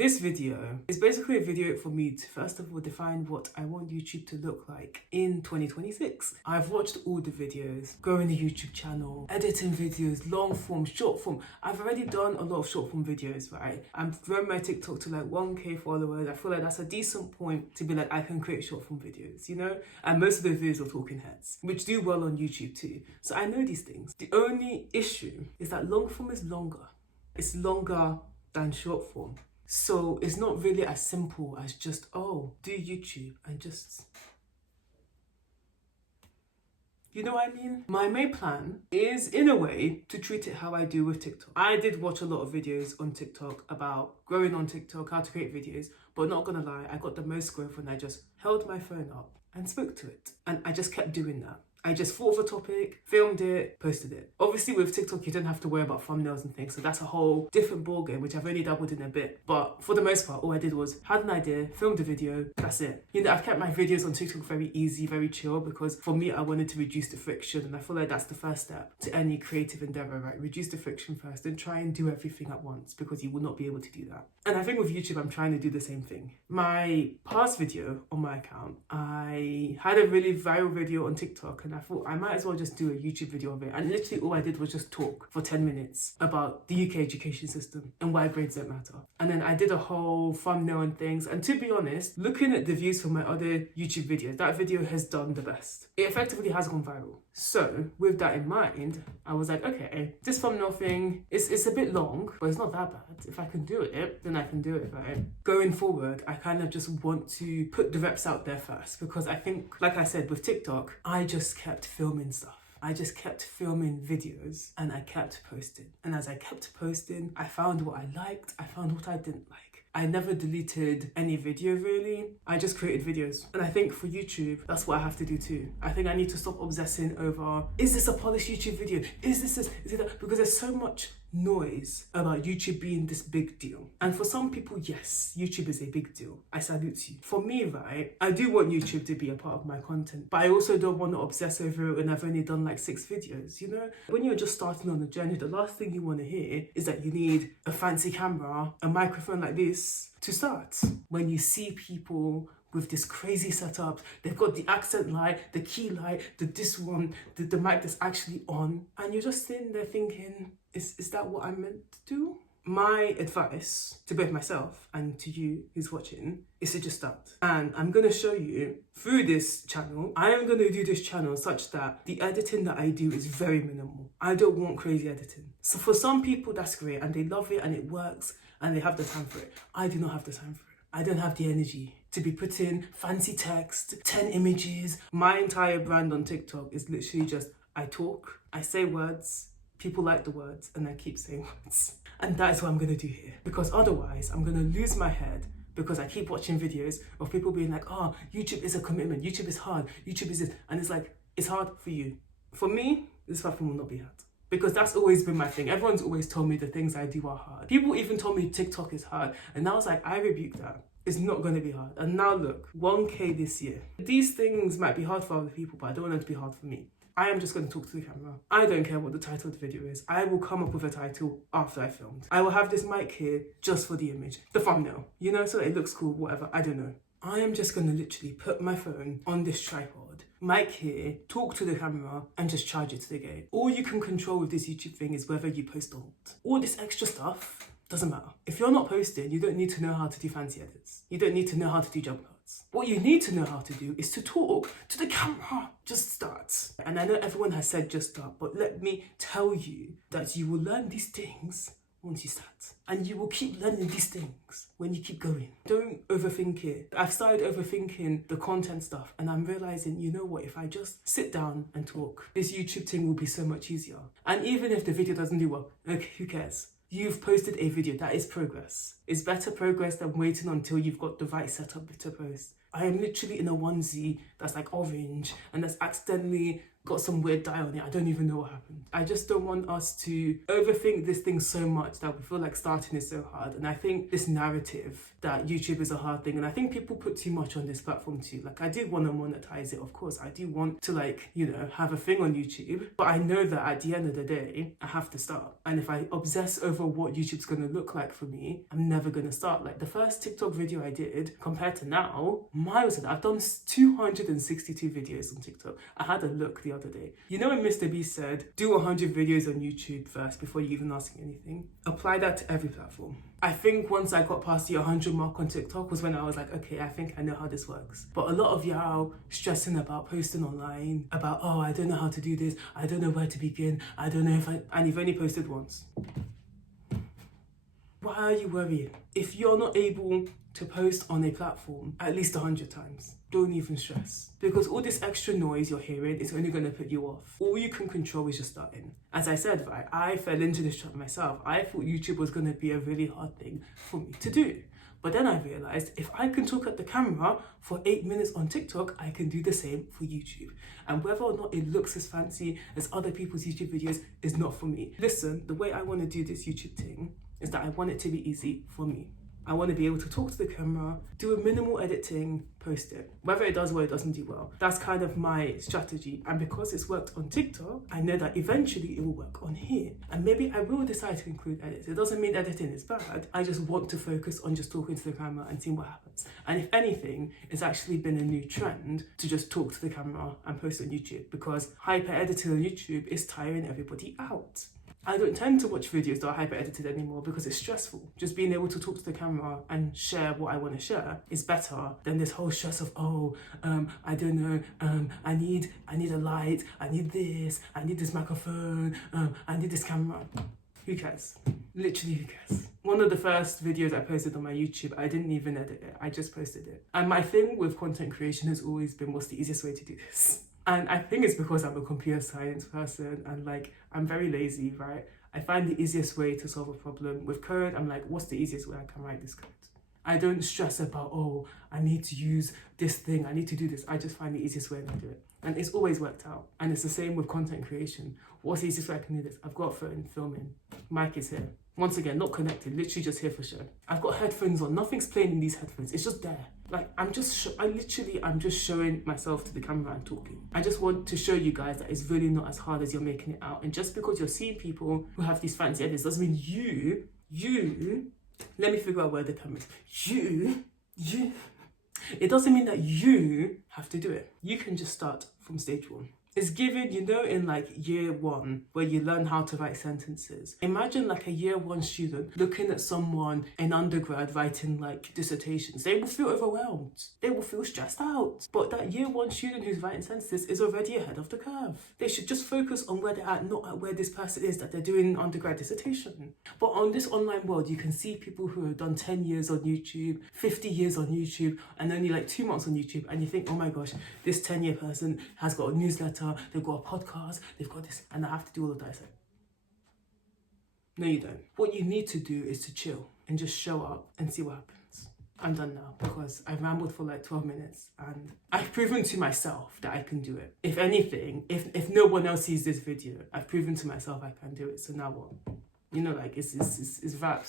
This video is basically a video for me to first of all define what I want YouTube to look like in 2026. I've watched all the videos, growing the YouTube channel, editing videos, long form, short form. I've already done a lot of short form videos, right? I'm growing my TikTok to like 1K followers. I feel like that's a decent point to be like, I can create short form videos, you know? And most of those videos are talking heads, which do well on YouTube too. So I know these things. The only issue is that long form is longer. It's longer than short form. So it's not really as simple as just, oh, do YouTube and just, you know what I mean? My main plan is, in a way, to treat it how I do with TikTok. I did watch a lot of videos on TikTok about growing on TikTok, how to create videos, but not gonna lie, I got the most growth when I just held my phone up and spoke to it. And I just kept doing that. I just thought of a topic, filmed it, posted it. Obviously with TikTok, you don't have to worry about thumbnails and things, so that's a whole different ballgame, which I've only dabbled in a bit. But for the most part, all I did was had an idea, filmed a video, that's it. You know, I've kept my videos on TikTok very easy, very chill, because for me, I wanted to reduce the friction, and I feel like that's the first step to any creative endeavor, right? Reduce the friction first, and try and do everything at once, because you will not be able to do that. And I think with YouTube, I'm trying to do the same thing. My past video on my account, I had a really viral video on TikTok, and I thought I might as well just do a YouTube video of it. And literally all I did was just talk for 10 minutes about the UK education system and why grades don't matter. And then I did a whole thumbnail and things. And to be honest, looking at the views for my other YouTube videos, that video has done the best. It effectively has gone viral. So with that in mind, I was like, okay, this thumbnail thing, it's a bit long, but it's not that bad. If I can do it, then I can do it, right? Going forward, I kind of just want to put the reps out there first, because I think, like I said, with TikTok, I just kept filming stuff. I just kept filming videos and I kept posting. And as I kept posting, I found what I liked, I found what I didn't like. I never deleted any video really. I just created videos. And I think for YouTube, that's what I have to do too. I think I need to stop obsessing over, is this a polished YouTube video? Is this, is it that? Because there's so much noise about YouTube being this big deal. And for some people, yes, YouTube is a big deal. I salute you. For me, right, I do want YouTube to be a part of my content, but I also don't want to obsess over it when I've only done like 6 videos, you know? When you're just starting on the journey, the last thing you want to hear is that you need a fancy camera, a microphone like this to start. When you see people with this crazy setup, they've got the accent light, the key light, this one, the mic that's actually on, and you're just sitting there thinking, is that what I'm meant to do? My advice to both myself and to you who's watching is to just start. And I'm going to show you through this channel, I am going to do this channel such that the editing that I do is very minimal. I don't want crazy editing. So for some people, that's great and they love it and it works and they have the time for it. I do not have the time for it. I don't have the energy to be putting fancy text, 10 images. My entire brand on TikTok is literally just, I talk, I say words, people like the words, and I keep saying words. And that is what I'm gonna do here. Because otherwise, I'm gonna lose my head because I keep watching videos of people being like, oh, YouTube is a commitment, YouTube is hard, YouTube is this. And it's like, it's hard for you. For me, this platform will not be hard. Because that's always been my thing. Everyone's always told me the things I do are hard. People even told me TikTok is hard. And I was like, I rebuke that. It's not going to be hard. And now look, 1K this year. These things might be hard for other people, but I don't want them to be hard for me. I am just going to talk to the camera. I don't care what the title of the video is. I will come up with a title after I filmed. I will have this mic here just for the image, the thumbnail, you know, so that it looks cool, whatever, I don't know. I am just going to literally put my phone on this tripod, mic here, talk to the camera, and just charge it to the gate. All you can control with this YouTube thing is whether you post or not. All this extra stuff doesn't matter. If you're not posting, you don't need to know how to do fancy edits. You don't need to know how to do jump cuts. What you need to know how to do is to talk to the camera. Just start. And I know everyone has said just start, but let me tell you that you will learn these things once you start. And you will keep learning these things when you keep going. Don't overthink it. I've started overthinking the content stuff and I'm realizing, you know what, if I just sit down and talk, this YouTube thing will be so much easier. And even if the video doesn't do well, okay, who cares? You've posted a video, that is progress. It's better progress than waiting until you've got the right setup to post. I am literally in a onesie that's like orange and that's accidentally got some weird dye on it. I don't even know what happened. I just don't want us to overthink this thing so much that we feel like starting is so hard. And I think this narrative that YouTube is a hard thing, and I think people put too much on this platform too. Like, I do want to monetize it, of course. I do want to, like, you know, have a thing on YouTube, but I know that at the end of the day, I have to start. And if I obsess over what YouTube's going to look like for me, I'm never going to start. Like, the first TikTok video I did compared to now, miles ahead. I've done 262 videos on TikTok. I had a look the other day. You know when Mr. Beast said, do 100 videos on YouTube first before you even ask anything? Apply that to every platform. I think once I got past the 100 mark on TikTok was when I was like, okay, I think I know how this works. But a lot of y'all stressing about posting online, about, oh, I don't know how to do this, I don't know where to begin, I don't know if and you've only posted once. Why are you worrying? If you're not able to post on a platform at least 100 times, don't even stress. Because all this extra noise you're hearing is only going to put you off. All you can control is just starting. As I said, right, I fell into this trap myself. I thought YouTube was going to be a really hard thing for me to do. But then I realized if I can talk at the camera for 8 minutes on TikTok, I can do the same for YouTube. And whether or not it looks as fancy as other people's YouTube videos is not for me. Listen, the way I want to do this YouTube thing is that I want it to be easy for me. I want to be able to talk to the camera, do a minimal editing, post it. Whether it does well, it doesn't do well. That's kind of my strategy. And because it's worked on TikTok, I know that eventually it will work on here. And maybe I will decide to include edits. It doesn't mean editing is bad. I just want to focus on just talking to the camera and seeing what happens. And if anything, it's actually been a new trend to just talk to the camera and post on YouTube, because hyper editing on YouTube is tiring everybody out. I don't tend to watch videos that are hyper edited anymore because it's stressful. Just being able to talk to the camera and share what I want to share is better than this whole stress of, I don't know, I need a light, I need this microphone, I need this camera. Who cares? Literally, who cares? One of the first videos I posted on my YouTube, I didn't even edit it. I just posted it. And my thing with content creation has always been, what's the easiest way to do this? And I think it's because I'm a computer science person and like, I'm very lazy, right? I find the easiest way to solve a problem. With code, I'm like, what's the easiest way I can write this code? I don't stress about, oh, I need to use this thing, I need to do this. I just find the easiest way to do it. And it's always worked out. And it's the same with content creation. What's the easiest way I can do this? I've got a phone filming. Mic is here. Once again, not connected, literally just here for show. I've got headphones on, nothing's playing in these headphones, it's just there. Like, I'm just showing myself to the camera and talking. I just want to show you guys that it's really not as hard as you're making it out. And just because you're seeing people who have these fancy edits doesn't mean you, let me figure out where the camera is. It doesn't mean that you have to do it. You can just start from stage one. It's given, you know, in like year one, where you learn how to write sentences. Imagine like a year one student looking at someone in undergrad writing like dissertations. They will feel overwhelmed. They will feel stressed out. But that year one student who's writing sentences is already ahead of the curve. They should just focus on where they're at, not at where this person is that they're doing an undergrad dissertation. But on this online world, you can see people who have done 10 years on YouTube, 50 years on YouTube, and only like 2 months on YouTube. And you think, oh my gosh, this 10-year person has got a newsletter, they've got a podcast, they've got this, and I have to do all of that. No, you don't. What you need to do is to chill and just show up and see what happens. I'm done now because I've rambled for like 12 minutes and I've proven to myself that I can do it. If anything, if no one else sees this video, I've proven to myself I can do it. So now what? You know, like it's raps.